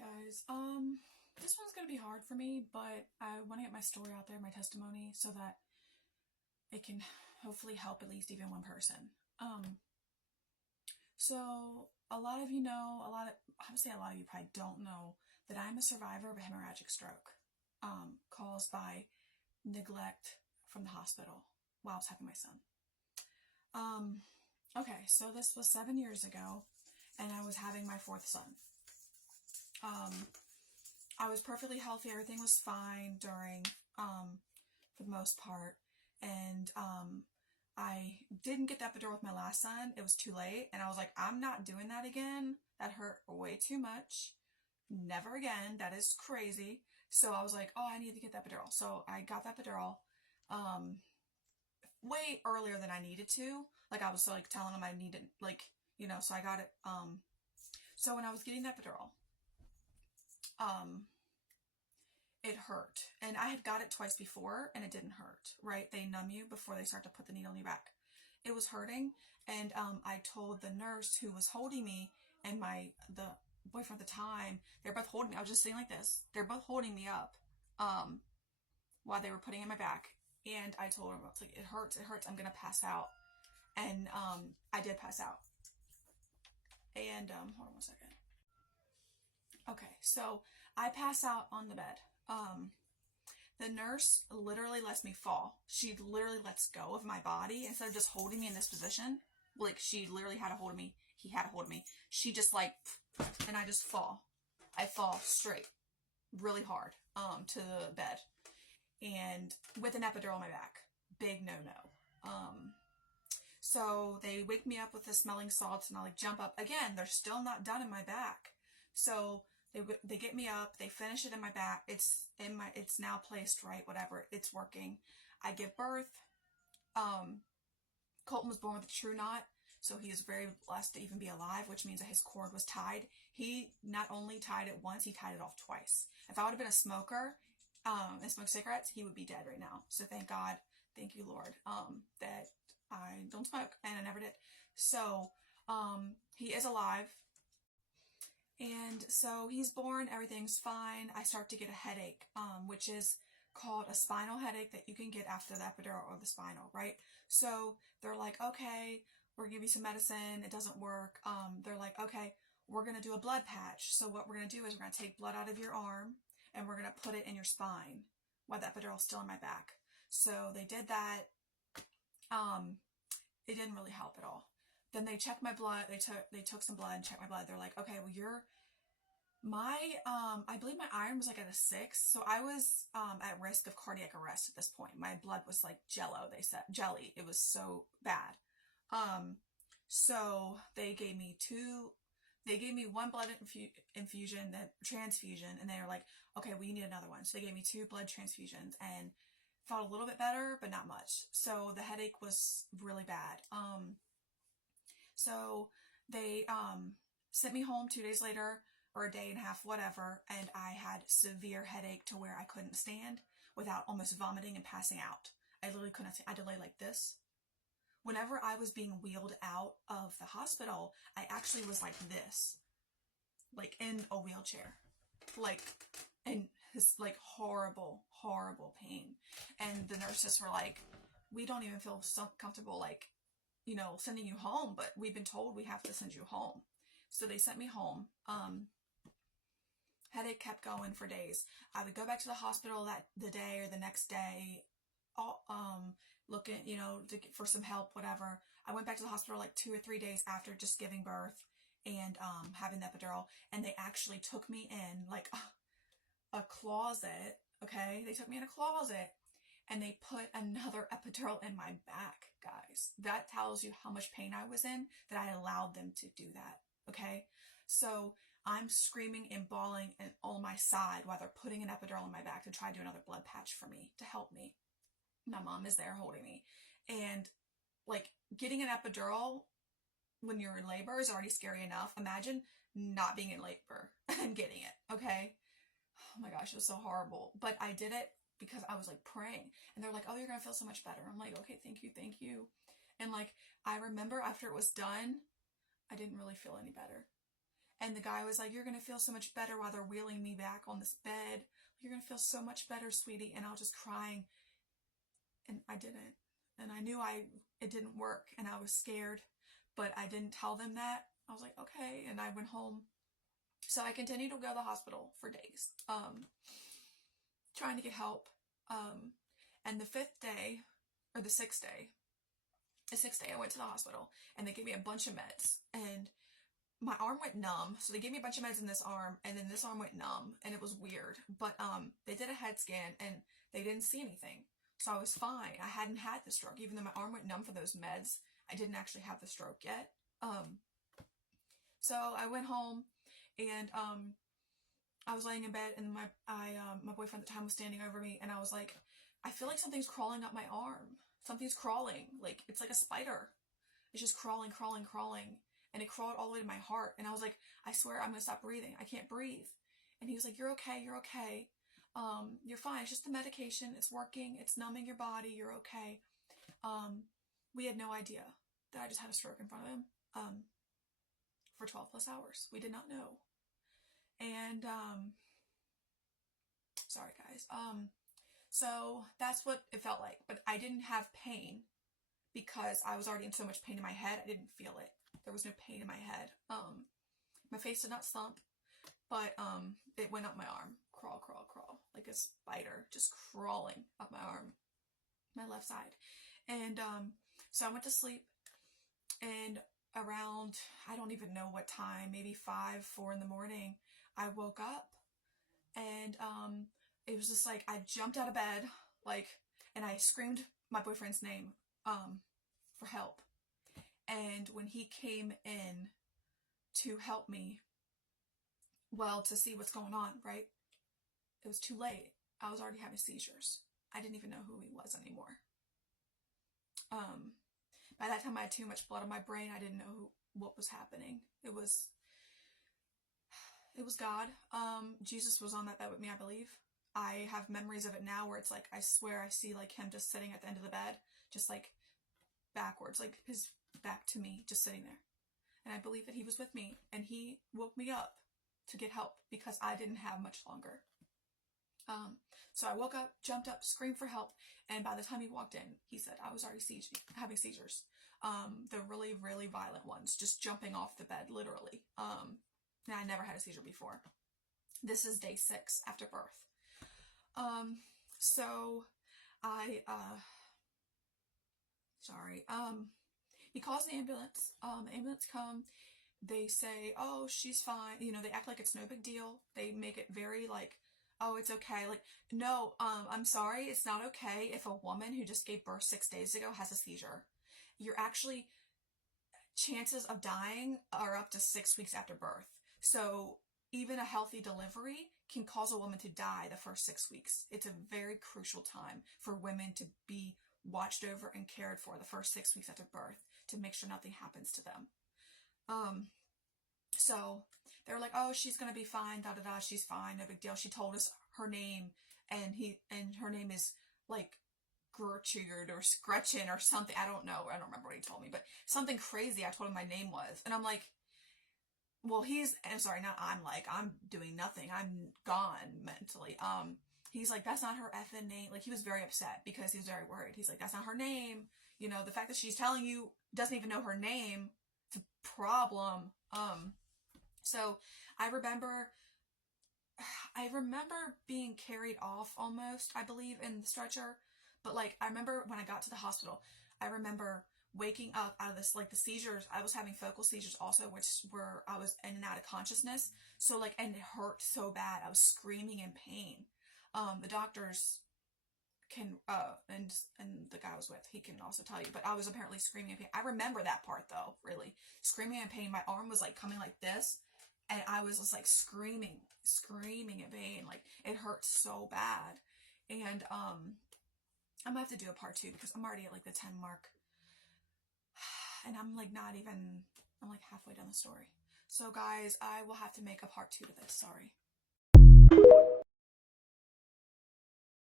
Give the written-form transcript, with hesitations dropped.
Guys, this one's gonna be hard for me, but I want to get my story out there, my testimony, so that it can hopefully help at least even one person. So a lot of you know, I would say a lot of you probably don't know that I'm a survivor of a hemorrhagic stroke, caused by neglect from the hospital while I was having my son. Okay, so this was 7 years ago, and I was having my fourth son. I was perfectly healthy. Everything was fine during, for the most part. And, I didn't get the epidural with my last son. It was too late. And I was like, I'm not doing that again. That hurt way too much. Never again. That is crazy. So I was like, oh, I need to get the epidural. So I got the epidural, way earlier than I needed to. Like I was like telling them I needed, like, so I got it. So when I was getting the epidural, it hurt. And I had got it twice before and it didn't hurt, right? They numb you before they start to put the needle in your back. It was hurting. And, I told the nurse who was holding me and the boyfriend at the time, they're both holding me. I was just sitting like this. They're both holding me up, while they were putting it in my back. And I told them, I was like, it hurts. I'm going to pass out. And, I did pass out. And, hold on one second. Okay, so I pass out on the bed. The nurse literally lets me fall. She literally lets go of my body instead of just holding me in this position. Like she literally had a hold of me. He had a hold of me. She just like, and I just fall. I fall straight, really hard, to the bed, and with an epidural in my back. Big no-no. So they wake me up with the smelling salts and I like jump up again. They're still not done in my back. So they get me up, they finish it in my back. It's now placed right, whatever. It's working. I give birth. Colton was born with a true knot, so he is very blessed to even be alive, which means that his cord was tied. He not only tied it once, he tied it off twice. If I would have been a smoker, and smoked cigarettes, he would be dead right now. So thank God, thank you, Lord, that I don't smoke, and I never did. So, he is alive. And so he's born, everything's fine. I start to get a headache, which is called a spinal headache that you can get after the epidural or the spinal, right? So they're like, okay, we're gonna give you some medicine. It doesn't work. They're like, okay, we're going to do a blood patch. So what we're going to do is we're going to take blood out of your arm and we're going to put it in your spine while the epidural's still in my back. So they did that. It didn't really help at all. Then they checked my blood. They took some blood and checked my blood. They're like, okay, well, I believe my iron was like at a 6. So I was, at risk of cardiac arrest at this point. My blood was like jello, they said. Jelly. It was so bad. So they gave me one blood infusion, then transfusion, and they were like, okay, we need another one. So they gave me 2 blood transfusions and felt a little bit better, but not much. So the headache was really bad. So they, sent me home 2 days later, or a day and a half, whatever, and I had severe headache to where I couldn't stand without almost vomiting and passing out. I literally couldn't stand. I had to lay like this. Whenever I was being wheeled out of the hospital, I actually was like this, like in a wheelchair, like in this like horrible, horrible pain. And the nurses were like, we don't even feel so comfortable, like, sending you home, but we've been told we have to send you home. So they sent me home. Headache kept going for days. I would go back to the hospital the day or the next day, looking, for some help, whatever. I went back to the hospital like 2 or 3 days after just giving birth and, having the epidural. And they actually took me in like a closet. Okay. They took me in a closet and they put another epidural in my back, guys. That tells you how much pain I was in that I allowed them to do that. Okay. So I'm screaming and bawling and on my side while they're putting an epidural in my back to try to do another blood patch for me to help me. My mom is there holding me. And like getting an epidural when you're in labor is already scary enough. Imagine not being in labor and getting it. Okay. Oh my gosh, it was so horrible. But I did it because I was like praying and they're like, oh, you're going to feel so much better. I'm like, okay, thank you. Thank you. And like, I remember after it was done, I didn't really feel any better. And the guy was like, you're going to feel so much better while they're wheeling me back on this bed. You're going to feel so much better, sweetie. And I was just crying. And I didn't. And I knew it didn't work. And I was scared. But I didn't tell them that. I was like, okay. And I went home. So I continued to go to the hospital for days, trying to get help. And the sixth day, I went to the hospital, and they gave me a bunch of meds, and my arm went numb. So they gave me a bunch of meds in this arm, and then this arm went numb, and it was weird. But they did a head scan, and they didn't see anything. So I was fine. I hadn't had the stroke. Even though my arm went numb for those meds, I didn't actually have the stroke yet. So I went home, and I was laying in bed, and my boyfriend at the time was standing over me, and I was like, I feel like something's crawling up my arm. Something's crawling. Like, it's like a spider. It's just crawling. And it crawled all the way to my heart. And I was like, I swear I'm going to stop breathing. I can't breathe. And he was like, you're okay. You're fine. It's just the medication. It's working. It's numbing your body. You're okay. We had no idea that I just had a stroke in front of him for 12 plus hours. We did not know. And, sorry guys. So that's what it felt like. But I didn't have pain because I was already in so much pain in my head. I didn't feel it. There was no pain in my head. My face did not slump, but it went up my arm. Crawl. Like a spider just crawling up my arm. My left side. And so I went to sleep, and around, I don't even know what time, maybe 5, 4 in the morning, I woke up, and it was just like, I jumped out of bed, like, and I screamed my boyfriend's name for help. And when he came in to help me, well, to see what's going on, right? It was too late. I was already having seizures. I didn't even know who he was anymore. By that time, I had too much blood in my brain. I didn't know what was happening. It was God. Jesus was on that bed with me, I believe. I have memories of it now where it's like, I swear I see like him just sitting at the end of the bed, just like backwards, like his back to me, just sitting there. And I believe that he was with me, and he woke me up to get help because I didn't have much longer. So I woke up, jumped up, screamed for help, and by the time he walked in, he said I was already having seizures. The really, really violent ones, just jumping off the bed, literally. And I never had a seizure before. This is day 6 after birth. So I, he calls the ambulance. The ambulance come. They say, oh, she's fine. You know, they act like it's no big deal. They make it very like, oh, it's okay. Like, no, I'm sorry. It's not okay if a woman who just gave birth 6 days ago has a seizure. You're actually, chances of dying are up to 6 weeks after birth. So even a healthy delivery can cause a woman to die the first 6 weeks. It's a very crucial time for women to be watched over and cared for the first 6 weeks after birth to make sure nothing happens to them. So they were like, oh, she's going to be fine, she's fine, no big deal. She told us her name, and her name is like Gertrude or Gretchen or something. I don't know. I don't remember what he told me, but something crazy I told him my name was. And I'm like, well, I'm doing nothing. I'm gone mentally. He's like, that's not her effing name. Like, he was very upset because he was very worried. He's like, that's not her name. You know, the fact that she's telling you doesn't even know her name, it's a problem. So I remember being carried off almost, I believe, in the stretcher. But like, I remember when I got to the hospital, I remember waking up out of this, like the seizures. I was having focal seizures also, which were, I was in and out of consciousness. So like, and it hurt so bad. I was screaming in pain. The doctors can, and the guy I was with, he can also tell you, but I was apparently screaming in pain. I remember that part though, really. Screaming in pain. My arm was like coming like this, and I was just like screaming in pain. Like, it hurt so bad. And, I'm gonna have to do a part 2 because I'm already at like the 10 mark. And I'm like I'm like halfway down the story. So guys, I will have to make a part 2 to this, sorry.